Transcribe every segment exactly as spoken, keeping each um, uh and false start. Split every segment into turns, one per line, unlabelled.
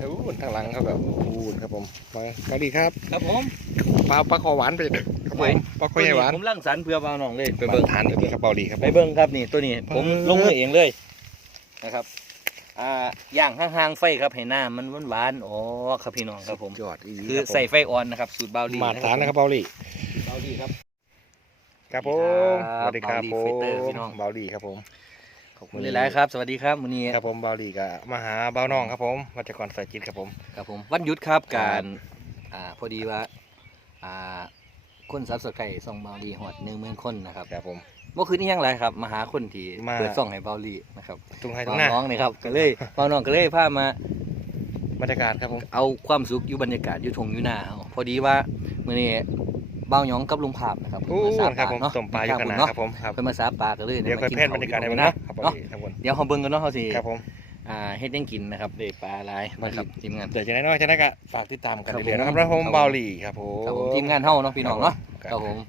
อู้ทางหลังครับแบบอู้ครับผมมาสวัสดีครับ
ครับผม
ปลาปลาคอหวานไปครับผมปลาคอใหญ่หวาน
ผมร่างสรรค์เพื่อเบาหนองเลยไป
เบิ
เบิ้
ก
ง
ฐานเลยครับเบาลีครับ
ไปเบิ้งครับนี่ตัวนี้ผม
เปิด
ลงมือเองเลยนะครับอ่าย่างห่างๆไฟครับให้หน้ามันหวานๆอ๋อครับพี่น้องครับผม
ยอดอี
คือใส่ไฟอ่อนนะครับสูตรเบาลี
มาตรฐานนะครับเบาลี
เบาลีครับ
ครับผมสวัสดีครับผ
เบาลี
ม
ไฟเตอร์พี่น้อง
เบาลีครับผมขอบ
คุ
คุณ ณ
หลายๆครับสวัสดีครับมื้อนี้
ครับผมเบาลีกับมาหาเบาน้องครับผมมาจากก่อนสายจิตครับผม
ครับผมวันหยุดครับ
ครับ
การอ่าพอดีว่าอ่าคนซับสไครต์ส่องเบาลีฮอดหนึ่งหมื่นคนนะครับ
ครับผม
เมื่อคืนนี้ยังไรครับมาหาคนที่
มา
เปิดส่องให้เบาลีนะครับ
ตรงให้ตร
เบาง
หน้า
น้องนี่ครับก็เลยเบาน้องก็เลยพามา
บรรยากาศครับผม
เอาความสุขอยู่บรรยากาศอยู่ทงอยู่หน้าเฮาพอดีว่ามื้อนี้เบ้าหยองกับลุงภาพนะครับ
โอ้
เพิ่นมาสา
ครับผม
เนาะ
ต้มปลาอยู่ขนาด
เนาะ
ครับผมครับ
เพิ่นมาสาปลาก็เลย
เดี๋ยวค่อย
มากิ
แพนบรรยากาศให้ผม
ข้ว
นะ
อยู่
ครับ
เนาะ
ครับผม
เดี๋ยวเฮาเบิ่งกันเนาะเฮาสิ
ครับผม
อ่าเฮ็ดหยังกินนะครับได้ปลาหลายนะครับทีมงาน
เดี๋ยวจะได้น้อยจะได้ก็ฝากติดตามกัน
ครับ
เรื่อยๆนะครับ
ผม
แล้วผม
ครับผม
เบาลีครับผม
ครับผมทีมงานเฮาเนาะพี่น้องเนาะ
ครับ
ครับผม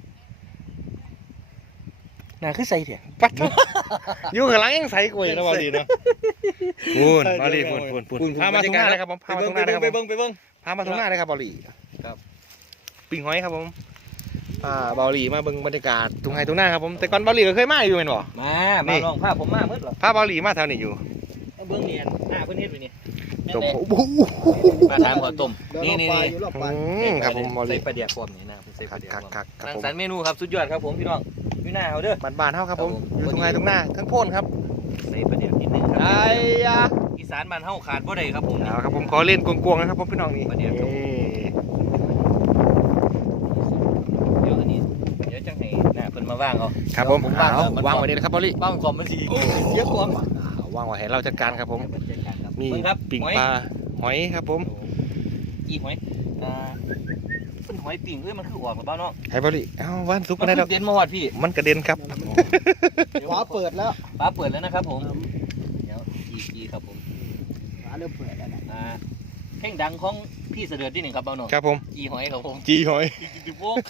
น่าคือใส่เถียง
ปัดทุกอยู่ข้างหลังยังใส่กล้วยนะบอลดีเนาะพูนบอลดีพูนพูนพูนพามาตรงหน้าเลยครับผมพามาตรงหน้าเลยครับ
ไป
ผม
เบิ่งไปเบิ่ง
พามาตรงหน้าเลยครับบอลลี
ครับ
ปิ่งหอยครับผมอ่าบอลลีมาเบิ่งบรรยากาศตรงไหนตรงหน้าครับผมแต่ก่อนบอลลีก็เคยมาอยู่เป็นบ่
มา
นี่
มาลองพาผมมาเบิดเหรอ
พาบอลลีมาแถวนี้อยู่
เอาเบิ่งนี่หน้าเพิ่นเฮ็ดไว้นี่
ตบ
แม่น
โอ้โห
ๆปลาถามขอต้มนี่นี่นี่
อืมครับผมบอลลี
ใส่ปลาเดียกพร้อมนี่นะผมใส่ป
คั
ลาก เดียก
คัก
พร้อม
คักครับ
รัง
ผม
สรรค์เมนูครับสุดยอดครับผมพี่น้องอยู่หน้าเขาเด้อ
บ้านๆเท่าครับผม
ครับผม
อยู่ตรงไหนตรงหน้าทั้งโพ่นครับ
ใส่ปลาเดียกนิดนึงครั
ไอ้ยะ
อีสานบ้านเฮาขาดบ่ได้ครับผม
เอาครับผมขอเล่นกวงๆนะครับผมพี่น้องนี่
ประเดี๋ยว
นี่
เดี๋ยวอันนี้เดี๋ยวจังให้หน้าเพิ่นมาว่างเอา
ครับผม
ผมว่าง
เอา
แล้วมัน
วางไว้เลยนะครับบอลลี
ว่างก่อนมันสิเสียความ
เอาวางไว้ให้เราจัดการครับผม มี
เบิ่งครับ
ปิ่ง
หอย
ปลาหอยครับผม
อีหอยอ่าเป็นหอยปิ่งเอ้ยมันคือออกหรือเปล่าเนาะ
ให้บอลลีเอาวันซุป
มั
กัน นได้
คื
ดอ
อก เด่นมาฮอดพี่
มันกระเด็นครับ
ขวาเปิดแล้ว
ฟ้าเปิดแล้วนะครับผมเดี๋ยวอีกีครับผม
ขวาเริ่มเปิดแล้วนะ
อ่าเพลงดังของพี่เสด็จที่หนึ่งครับเบาหน่อย
ครับผม
อีหอยครับผม
จีหอย
ดิบโบก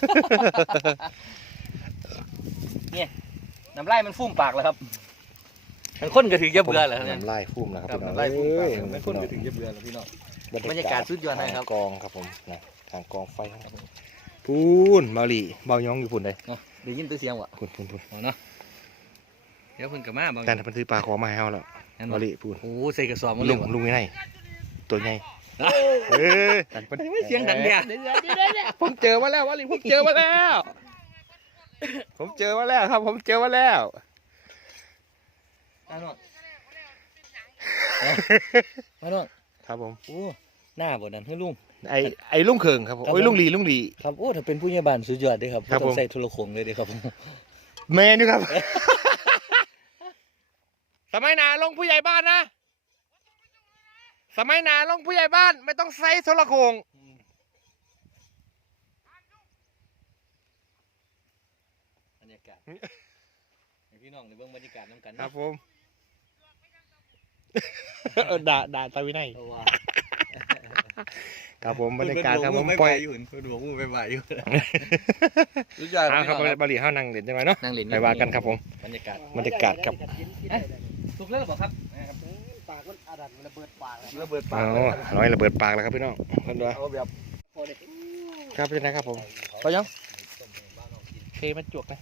เนี่ยน้ำลายมันฟุ้มปากแล้วครับทั้งคนก็ถือจะเบื่อแล้วเนี่ย
น้ำลายฟูมนะครับ
ครับ
พี่น้อง
น้ำลายฟุ้มปาก
เอ้ย
ทั้งคนก็ถือจะเบื่อแล้วพี่น้องบรรยากาศสุดยอดนะครับ
ทางกองครับผมนะทางกองไฟครับผมพูนเบาหลีเบายองอยู่พูนเลย
เนาะได้ยินแต่เสียงวะ
พูนพูนพูน
เอาเนาะเดี๋ยวเพิ่นกลับมาบาง
แต่เป็นซื้อปลาขอมาให้เราแล้ว
นั่น
เบาหลีพูน
โอ้ใส่กระสอบมาเล
ลุ
ย
ง
วะ
ลุงไม่ไงตัวใหญ่
เอ้ย
เอ้ยแต่เป็น
ไม่เสียงดังเนี่ย
ผมเจอมาแล้วเบาหลีผมเจอมาแล้ว ผมเจอมาแล้วครับ ผมเจอมาแล้ว
มาหน่อยมาหน่อย
ครับผม
โอ้หน้าบ่นั่นให้ลุง
ไอไอลุงเขิงครับผม
ครับ
โอ้ยลุงหลีลุงหลี
ครับโอ้ถ้าเป็นผู้ใหญ่บ้านสุดยอดเด้ครับ
ครับ
ต้อ
ผม
งใส่โทรโขงเลยเด้ครับผม
แมนอยู่ครับ สมัยหนาลงผู้ใหญ่บ้านนะ สมัยหนาลงผู้ใหญ่บ้าน ไม่ต้องใส่โทรโขง
บรรยากาศให้พี่น้องในเบื้องบรรยากาศน้ำกัน
ครั
นะ
บผม เออด่าด่าตาวินัย
เพราะว่า
ครับผมบรรยากาศครับผมปล่อย
อยู่เพิ่นบอกว่าไม่ไหวอยู่สุดยอด
อ่า
พี่
ค
น้
รั
อบ งครับ
บริหารนั่งเด่นจังไงเนาะ
นั่งเล่น
ไปว่ากันครับผม
บรรยากาศ
บรรยากาศครับ
สุกแล้วหรือเปล่าครับนะครับ
ปากมันอาดันระเบิดปากแล้ว
ระเบิดปา
อ๋
ก
อน้อยระเบิดปากแล้วครับพี่น้องเพิ่นว่า
เอาแบบ
พอได้
ครับเป็นไงครับผมไปยังเคมันจวกนะ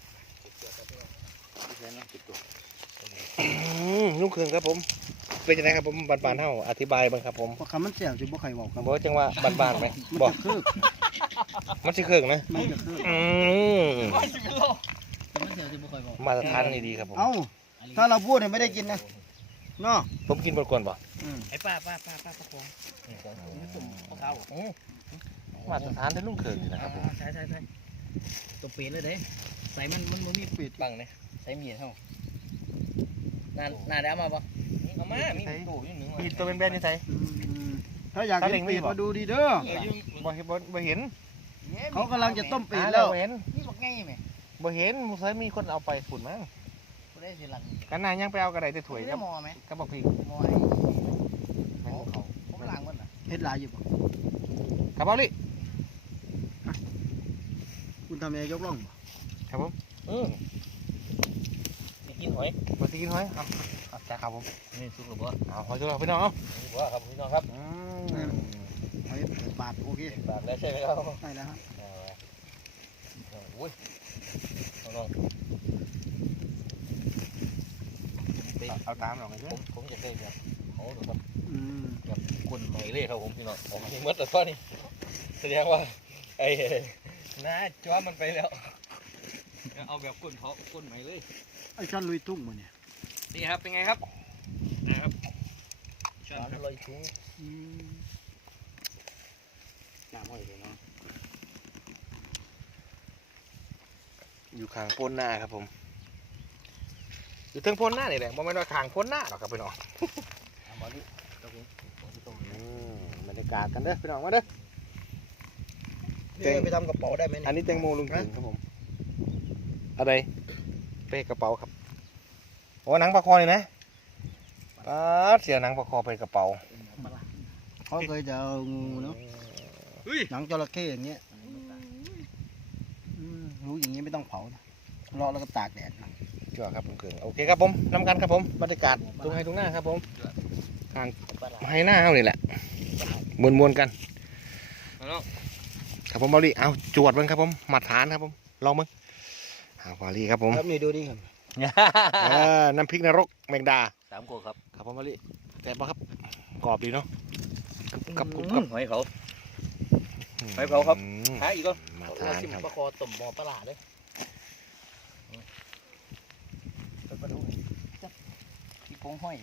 อืมลุงเขิงครับผม เป็นยังไงครับผมบานๆเท่าอธิบายบ้างครับผม
พอคำมันเสียวสิบ่ใครบอกครับ
บอกจังว่าบานๆไหม
มัน
บอก
จะคือ
มันสิเขิงนะ
มันจะคือ
อืม
มันเสียสิบ่ค่อยบอก
มาตรฐานนี่ดีครับผม
เอ้าถ้าเราพูดเนี่ยไม่ได้กินนะเนาะ
ผมกินบนกวนบ่
อืม
ไอ้ป้าป้าป้าป้าประคองของเขา
มาตรฐานได้ลุงเขิงอยู่นะครับผม
ใช่ใช่ใช่ตัวเปรตเลยเด้ใส่มันมันมันมีปิดบังเลยใส่มีดเท่านานาได้เอามาปะเอามามีตู้อยู่หนึ่ง
มีตัวเป็นแบนๆนี่ใส่
อืมถ้าอยากเห็นปีดมาดูดีเด้อ
เออยุ่ง
บ่เห็นบ่บ่เห็น
เขากำลังจะต้มปีด
หา
แล้ว
บ่เห็น
นี่บอกง่ายไหม
บ่เห็นมุสลิมมีคนเอาไปฝุ่นมั้ง
กูได้สิหลัง
กันนายยังไปเอากระไดแต่ถวย
ไม่
ค
ได้
รับ
มอไหม
กระบอกพริก
มอไอ้
แม่นเขา
ผมหลังมันอ่ะ
เผ็ดหลายอยู่ปะ
ครับเอาลิ
คุณทำเองยกล่องบ่
ครับผม
อืมกินหอย
มาตีกินหอยเอาเอาจ้าครับผม
นี่สุกหรือเปล่า
เอาหอยจุ๊บเราพี่น้องเอา
ว่าครับพี่น้องครับ
อืม
บาทโอเค
ปากแล้วใช่ไหมครับ
ได้แล้วครับ
อุ้ยน้อง
เอาตามหน่อย
ผมผมจะได้แบบเขาแบบ
อืม
แบบกุนใหม่เลยครับผมพี่น้องผมเมื่อแต่ตอนนี้แสดงว่าไอ้น้าจ้วมันไปแล้วเอาแบบกุนเขากุนใหม่เลย
ไอ้ช้อนลุยตุ้งมาเนี่ย
นี่ครับเป็นไงครับนะครับช้อนลอยถุง
อืม
น้ำห้อยเลยเนาะ
อยู่ข้างพ้นหน้าครับผมอยู่เทิงพ้นหน้านี่แหละบ่แม่นว่าข้างพ้นหน้าหรอกครับพี่น้อง
เอามาดิครับผมผมจะต้อง
อืมบรรยากาศกันเด้อพี่น้องมาเด้อ
เดี๋ยวไปทำกระเป๋าได้ไหม
อั
เนี่ย
นนี้แตงโมลุงถึงครับผมอะไรเป้กระเป๋าครับโอ้หนังปลาคอนี่นะป๊าดเสียหนังปลาคอไปกระเป๋า
เขาเคยจะเอางูเนาะหนังจระเข้อย่างเงี้ยอืมรู้อย่างงี้ไม่ต้องเผานะรอแล้วก็ตากแดดนะ
จ้าครับลุงเกิงโอเคครับผมนำกันครับผมบรรยากาศตรงไห้ตรงหน้าครับผมทางให้หน้าเขานี่แหละมวนมวนๆกันครับผมบอลลี่เอาจวดเบิ้งครับผมมาฐานครับผมลองเบิ้งเอาบอลลี่ครับผม
ครับนี่ดูดิครับ
เออน้ำพริกนรกแมงดา
สามโกครับ
ครับผมบอลลี่แต่บปะครับกรอบดีเนาะกับกรุบกับ
หอยเขา ไปเผาครับ
อืม
หาอีกก็
มาทานครับ
ปลาคอต้มหม้อปลาเลยมาดูที่พงห้อย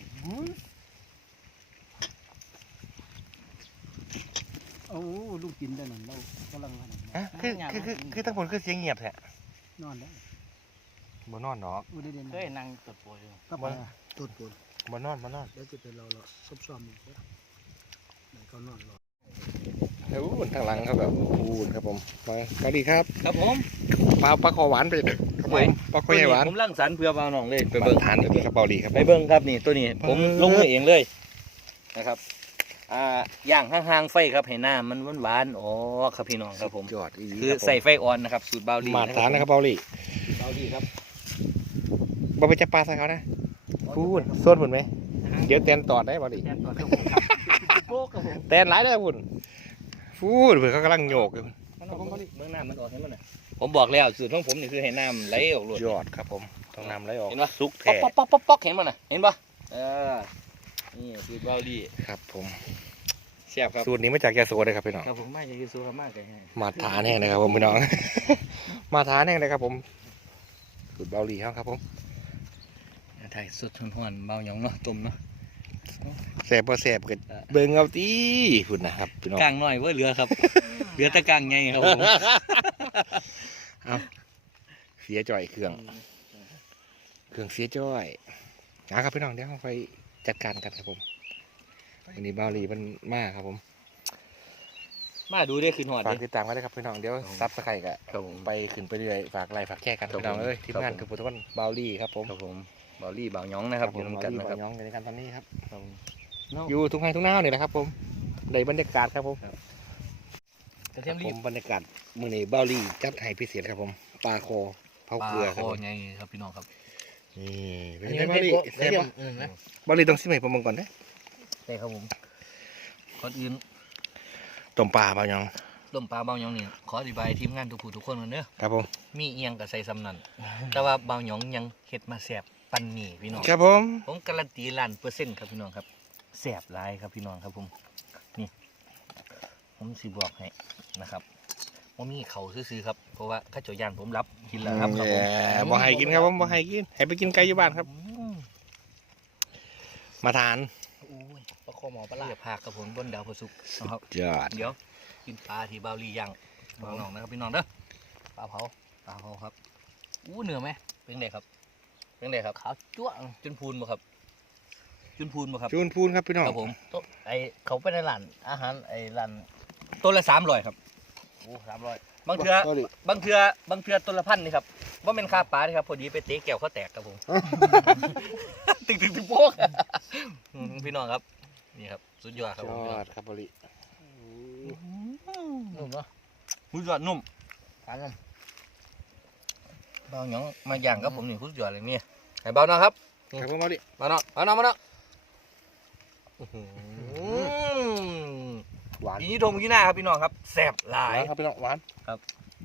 โอ้ลูกกินได้นั่นเรากำลังอะไร
ฮะคือคือคือคือทั้งหมดคือเสียงเงียบแท้
นอนแล้ว
บ่นอนเนาะ
อู้ได้เด่น
เคยนั่งตดปวยอยู่
ก็ไปอ่ะตูดปูน
บ่นอนบ่นอน
เดี๋ยวจะเป็นเราเราซบซ้อมอีกแล้วไหนเขานอนรอ
เดี๋ยวทางหลังเขาแบบพูนครับผมมาสวัสดีครับ
ครับผม
ปลาปลาคอหวานไปครับผมปลาคอใหญ่หวาน
ผมร่างสรรค์เพื่อบ่าวน้องเลยไป
ไป
เบิ่
เบิ่
ง
งทานเดี๋ยวครับเบาดีครับ
ไปเบิ่งครับนี่ตัวนี้ผม
เออ
ลงมือเองเลยนะครับอ่าย่างห่างๆไฟครับให้หน้ามันหวานๆอ๋อครับพี่น้องครับผม
ยอดอีหลี
คือ
รับผม
ใส่ไฟอ่อนนะครับสูตรบาวลี
มาทานนะครับเบาดี
บาวลีครับ
บ่ไปจับปลาใส่เขานะพูนส่วนพุ่นไหมเดี๋ยวแตนตอดได้เบาดี
แค่ตัวครับโป๊กครับผม
แตนหลายได้อพุ่นพูนเผื่อเขากำลังโยกอยู่
ครับผมเบื้องหน้ามันออกให้มันน่ะผมบอกแล้วสูตรของผมนี่คือให้น้ำไหลออกเลย
ยอดครับผมต้องนำไหลออก
เห็นปะ
ซุก
ป๊อก
แท้
ป๊อกป๊อกป๊อกป๊อกเห็นมันน่ะเห็นปะเออนี่สูตรบาวลี
ครับผม
แซ่บครับ
สูตรนี้มาจากยาโสเลยครับพี่น้อง
ครับผมมาจากยูซูครับมากเลยฮะ
มาทานแห้งนะครับผมพี่น้อง มาทานแห้งเลยครับผมสูตรเบาดีครับครับผม
ไทยสุดหวนๆเบาหยองเนาะต้มเนาะ
แสบบ่แสบก็เบิ่งเอาตีพุ่นนะครับพี่น้อง
กลางหน่อยว่าเหลือครับ เหลือแต่กลางไงครับผม
เอาเสียจ่อยเครื่อง เครื่องเสียจ่อยนะครับพี่น้องเดี๋ยวเราไปจัดการกันครับผมวันนี้เบาหลีมันมากครับผม
มาดูได้ขึ้นหอด
ฝา
เล
ก
ย
ติดตามไว้ด้วยครับพี่น้องเดี๋ยวซับสไครต์กะ
ครับผม
ไปขึ้นไปเรื่อยฝากไลค์ฝากแชร์กัน
ครับ
พี่น้องเอ้ย
ผม
ทีมงาน
ครับผม
คือปุถุนเบาหลีครับผม
ครับผมเบาลี่เบาหยองนะครับอยู่
ผม
นำกันนะครับ
เบาหลีเบาหยองอยู่ในกันตอนนี้ครับ
ครับผม
อยู่ทุ่งไร่ทุ่งนาเนี่ยแหละครับผมในบรรยากาศครับผม
กระเทียม
ผ
รีบ
มบรรยากาศมื้อนี้เบาหลีจัดให้พิเศษครับผมปลาโคเผา
ปลา
เกลือค
ครับ
ผม
ไงครับพี่น้องครับ
นี่เป็นไงเบาหลีแซ่บปะ
อืมนะ
เบาหลีต้องชิมให้ผมเบิ่งก่อนนะ
ใช่ครับผมก่อนอื่น
ต้มปลาเบาหยอง
ต้มปลาเบาหยองนี่ขออธิบายทีมงานทุกผู้ทุกคนกันเด้อ
ครับผม
มีเอียงกับใส่ซ้ำนั่นแต่ว่าเบาหยองยังเฮ็ดมาแซ่บปันนี่พี่น้อง
ครับผม
ผมการันตีล้านเปอร์เซ็นต์ครับพี่น้องครับแซ่บหลายครับพี่น้องครับผมนี่ผมสิบอกให้นะครับว่ามีเขาซื้อๆครับเพราะว่าข้าเจ้าย่านผมรับกินแล้วครับครับผม
แหมบ่ให้กินครับผมบ่ให้กินให้ไปกินไก่อยู่บ้านครับ
อืม
มาทาน
โอ้ยปลาคอหมอปลาเรียบพากครับผมบนดาวพระศุกร์นะครับ
ยอด
เดี๋ยวกินปลาที่เบาลีย่างบางน้องนะครับพี่น้องเด้อปลาเผาปลาเผาครับอู้เนื้อไหมเป็นไงครับเป็นไงครับขาวจั่วจนพูนบ่ครับจนพูนบ่ครับ
จูนพูนครับพี่น้อง
ครับผม
โต๊ะไอเขาไปในร้านอาหารไอร้าน
ตัวละสามร้อยครับ
โอ้สามร้อย
บางเทือบ
าหลี
บางเทือบางเทือตัวละพันนี่ครับว่าเป็นค่าปลานี่ครับพอดีไปเตะแก้วเขาแตกครับผม ตึกตึกตึกโป๊กอืมพี่น้องครับนี่ครับสุดยอดครับ
ย
ผมพี่น้
อ
อง
ดครับบาหลี
นุ่มเนาะ
สุดยอดนุ่ม
ทานกัน
เบาหยองมาย่างครับผมนี่สุดยอดเลยเนี่ยให้เบาหน่อยครับ
ครับผมบาหลี
มาเนาะมาเนาะมาเนาะอื้อหือ
หวาน
อีนี่ทงที่หน้าครับพี่น้องครับแซ่บหลา
ห
ยว
านครับพี่น้องหวาน
ครับ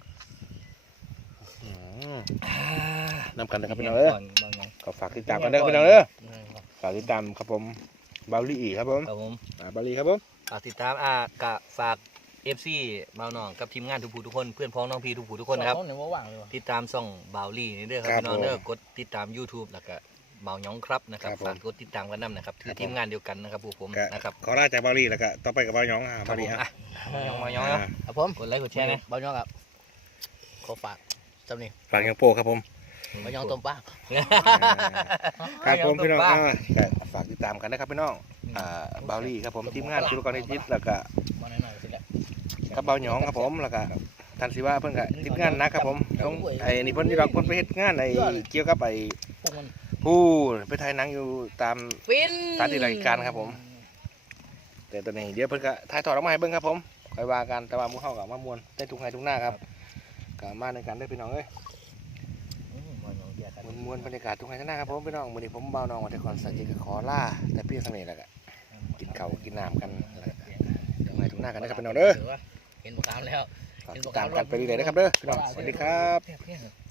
อืมนำกันนะครับพี่น้องเอ้ย
ก่อนบางอย่าง
ก็ฝากติดตามกันด้วยพี่น้องเอ้ย
อืมครับ
ฝากติดตามครับผมบาลี่ครับผม
ครับผม
อ่าบาลี่ครับผม
ฝากติดตามอ่ากะฝากเอฟซีเมาน้องกับทีมงานทุกผู้ทุกคนเพื่อนพ้องน้องพี่ทุกผู้ทุกคนนะครับ
เขาเนี่ยว่าว่างเลยว่ะ
ติดตามช่องบาวลี่นี่เด้อครับพี่น้องเด้อกดติดตาม YouTube แล้วก็เมาหยองครับนะครับฝากกดติดตามกันนำนะครับคือทีมงานเดียวกันนะครับพวกผมนะครับ
ขอลาจากบาลี่แล้วก็ต่อไปกับบาหยองอ่า
ครับ
า
บผ
ลี่
ม
อ่ะ
อ่ะหยองมาหยอง
อ่า
เนาะ
ครับผม
กดไลค์กดแชร์นะ
เบาหยองครับขอฝากจำนี่
ฝากยังโป้ครับผม
เบาหยองต้มปลา
ครับผมพี่น้อง
บ้า
อ่าก็ฝากติดตามกันนะครับพี่น้องอ่าบาลี่ครับผมทีมงานศิลปกรในจิตแล้วก็
มาหน่อยๆสิแหละ
กับเบาหยองครับผมแล้วก็ท่านศิวะเพิ่นก็ติดงานหนะครับผมต้องไอ้นี่เพิ่นที่เราเพิ่นไปเฮ็ดงานไอ้เกี่ยวกับไอ้
พวกมัน
ผู้ไปถ่ายหนังอยู่ตาม
ฟิน
สถานที่ราชการครับผม แต่ตอนนี้เดี๋ยวเพิ่นก็ถ่ายทอดออกมาให้เบิ่งครับผมค่อยว่ากันแต่ว่าหมู่เฮาก็มามวนได้ทุกไห้ทุกหน้าครับก็มาในกันเด้อพี่น้องเอ้ย
อืมเบาหยองแยกกัน
มวนๆบรรยากาศทุกไห้ทุกหน้าครับผมพี่น้องมื้อนี้ผมเบาน้องมาแต่ก่อนสักทีก็ขอลาแต่เพียงเท่านี้แหละก็กินข้าวกินน้ำกันแล้วก็ทุกไห้ทุกหน้ากันนะครับพี่น้องเด้อ
เห็นบุกามแล้ว
ฝากติดตามกันไปเรื่อยๆนะครับเด้อพี่น้องสวัสดีครับ
เพี้ยนๆ